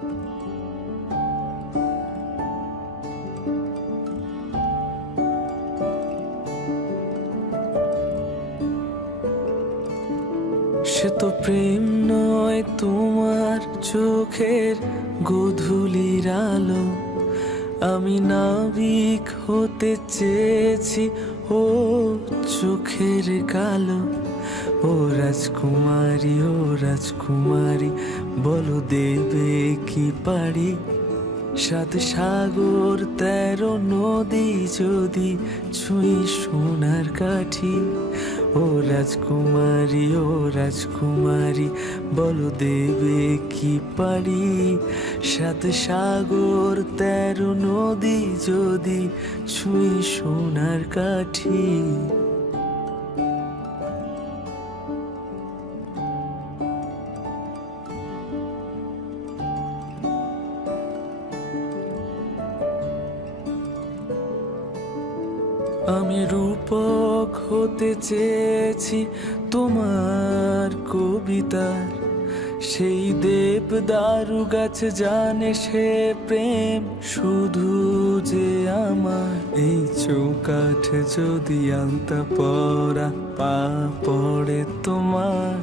সে তো প্রেম নয় তোমার চোখের গোধূলির আলো। আমি নাবিক হতে চেয়েছি ও চোখের কালো। ও রাজকুমারী, ও রাজকুমারী, বলো দেবে কি পারি? 7 সাগর 13 নদী যদি ছুঁই সোনার কাঠি। ও রাজকুমারী, ও রাজকুমারী, বলো দেবে কি পারি? 7 সাগর 13 নদী যদি ছুঁই সোনার কাঠি। আমি রূপক হতে চেয়েছি তোমার কবিতার। সেই দেবদারু গাছ জানে সে প্রেম শুধু যে আমার। এই চৌকাঠ যদি আলতা পরা পা পড়ে তোমার,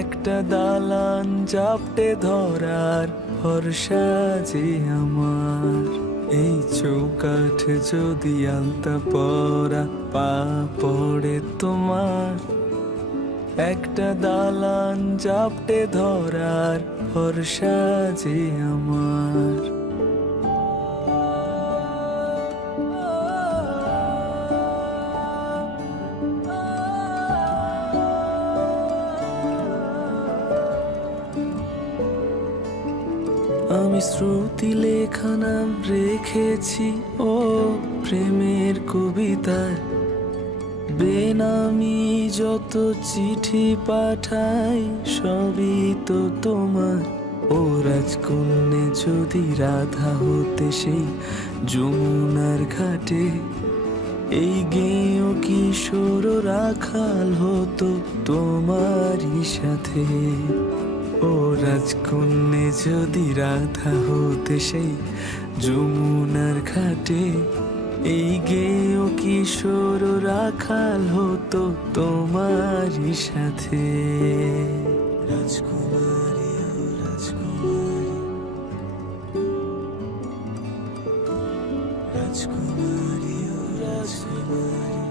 একটা দালান জাপটে ধরার ভরসা যে আমার। এই চৌকাঠ যদি আলতা পরা পা পড়ে তোমার, একটা দালান জাপটে ধরার ভরসা যে আমার। আমি শ্রুতি লেখা নাম রেখেছি ও প্রেমের কবিতায়। বেনামি যত চিঠি পাঠাই সবই তো তোমার। ও রাজকন্যে যদি রাধা হতে সেই যমুনার ঘাটে, এই গেঁয়ো কিশোর রাখাল হতো তোমারই সাথে। ও রাজকন্যে যদি রাধা হতে সেই যমুনার ঘাটে, এই গেঁয়ো কিশোর রাখাল হতো তোমারই সাথে। রাজকুমারী, ও রাজকুমারী, রাজকুমারী, ও রাজকুমারী।